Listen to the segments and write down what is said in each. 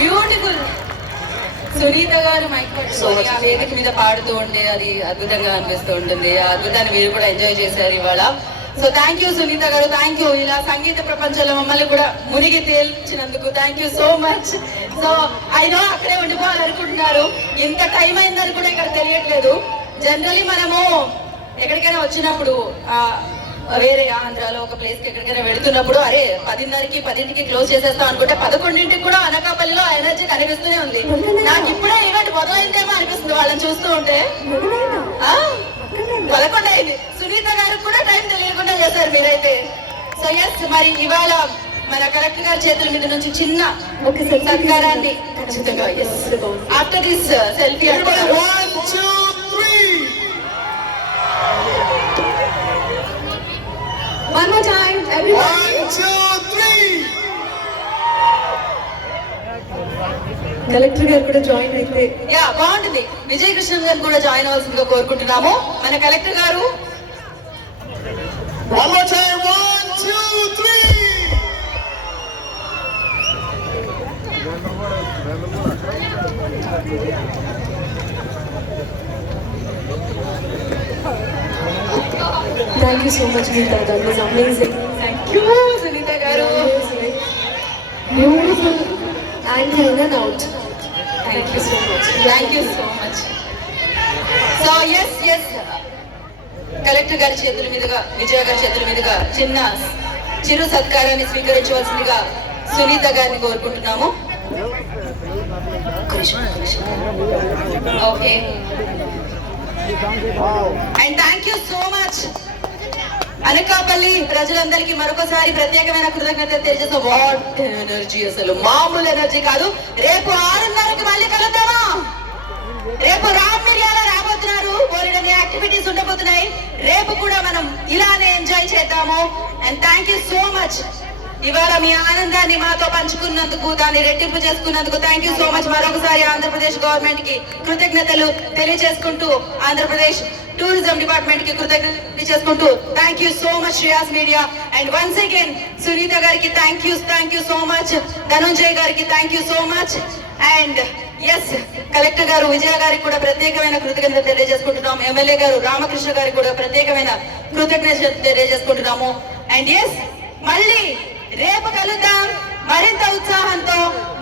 Beautiful. Sunitha గారు mic పట్టుకొని ఆ వేదిక మీద పాడుతూ ఉంటే అది అద్భుతంగా అనిపిస్తూ ఉంటుంది. ఆ అద్భుతాన్ని మీరు కూడా ఎంజాయ్ చేశారు ఇవాళ. సో థ్యాంక్ యూ సునీత గారు, థ్యాంక్ యూ. ఇలా సంగీత ప్రపంచంలో మమ్మల్ని కూడా మునిగి తేల్చినందుకు thank you so much. So అయినా అక్కడే ఉండిపోవాలనుకుంటున్నారు. ఇంత టైం అయిందని కూడా ఇక్కడ తెలియట్లేదు. జనరలీ మనము ఎక్కడికైనా వచ్చినప్పుడు వేరే ఆంధ్రాలో ఒక ప్లేస్ కి ఎక్కడికైనా వెళుతున్నప్పుడు అరే 10:30కి క్లోజ్ చేసేస్తాం అనుకుంటే 11కి కూడా అనకాపల్లిలో ఎనర్జీ కనిపిస్తూనే ఉంది. నాకు ఇప్పుడే ఈవెంట్ మొదలైందేమో అనిపిస్తుంది వాళ్ళని చూస్తూ ఉంటే. 11 అయింది. సునీత గారికి కూడా టైం తెలియకుండా చేశారు మీరైతే. సో ఎస్, మరి ఇవాళ మన కలెక్టర్ గారి చేతుల మీద నుంచి చిన్న ఒక సత్కారాన్ని ఖచ్చితంగా after this selfie One more time, everyone. 1, 2, 3. Collector గారు కూడా జాయిన్ అయితే బాగుంటుంది. విజయ కృష్ణ గారు కూడా జాయిన్ అవ్వాల్సిందిగా కోరుకుంటున్నాము. మన కలెక్టర్ గారు One more time, 1, 2, 3. Thank you so much, Geeta. That was amazing. Thank you, Sunita garu. Beautiful and in and out. Thank you so much. Thank you so much. So yes. Collector గారి చేతుల మీదుగా, విజయ గారి చేతుల మీదుగా చిరు సత్కారాన్ని స్వీకరించవలసిందిగా సునీత గారిని కోరుకుంటున్నాము. Okay. And thank you so much. Anakapalli ప్రజలందరికీ మరొకసారి ప్రత్యేకమైన కృతజ్ఞత తెలియజేస్తాం. వాట్ ఎనర్జీ, అసలు మామూలు ఎనర్జీ కాదు. రేపు 6:30కి మళ్ళీ కలుద్దామా? రేపు రామ్ మిర్యాల రాబోతున్నారు. బోలెడన్ని యాక్టివిటీస్ ఉండబోతున్నాయి. రేపు కూడా మనం ఇలానే ఎంజాయ్ చేద్దాము. And thank you so much. ఇవాళ మీ ఆనందాన్ని మాతో పంచుకున్నందుకు, దాన్ని రెట్టింపు చేసుకున్నందుకు థ్యాంక్ యూ సో మచ్. మరొకసారి ఆంధ్రప్రదేశ్ గవర్నమెంట్ కి కృతజ్ఞతలు తెలియజేసుకుంటూ, ఆంధ్రప్రదేశ్ టూరిజం డిపార్ట్మెంట్ కి కృతజ్ఞతలు చేసుకుంటూ thank you so much Shreyas media. And once again Sunitha గారికి thank you so much. Dhanunjay గారికి thank you so much. And yes, collector గారు విజయ గారికి కూడా ప్రత్యేకమైన కృతజ్ఞత తెలియజేసుకుంటున్నాము. ఎమ్మెల్యే గారు రామకృష్ణ గారికి కూడా ప్రత్యేకమైన కృతజ్ఞత తెలియజేసుకుంటున్నాము. అండ్ ఎస్, మళ్ళీ రేపు కలుద్దాం. మరింత ఉత్సాహంతో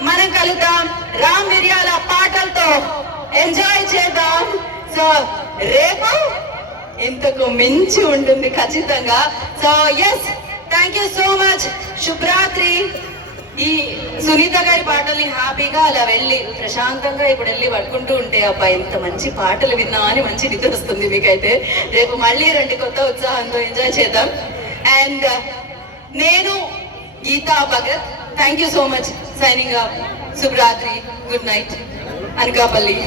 మనం కలుద్దాం. రామ్ మిర్యాల పాటలతో ఎంజాయ్ చేద్దాం. సో రేపు ఇంతకు మించి ఉంటుంది ఖచ్చితంగా. So yes, thank you so much. శుభరాత్రి. ఈ సునీత గారి పాటల్ని హ్యాపీగా అలా వెళ్ళి ప్రశాంతంగా ఇప్పుడు వెళ్ళి పడుకుంటూ ఉంటే అబ్బా ఎంత మంచి పాటలు విన్నా అని మంచి నిద్ర వస్తుంది మీకైతే. రేపు మళ్ళీ రండి, కొత్త ఉత్సాహంతో ఎంజాయ్ చేద్దాం. అండ్ నేను Geetha Bhagat, thank you so much. Signing off. శుభరాత్రి, గుడ్ నైట్ అనకాపల్లి.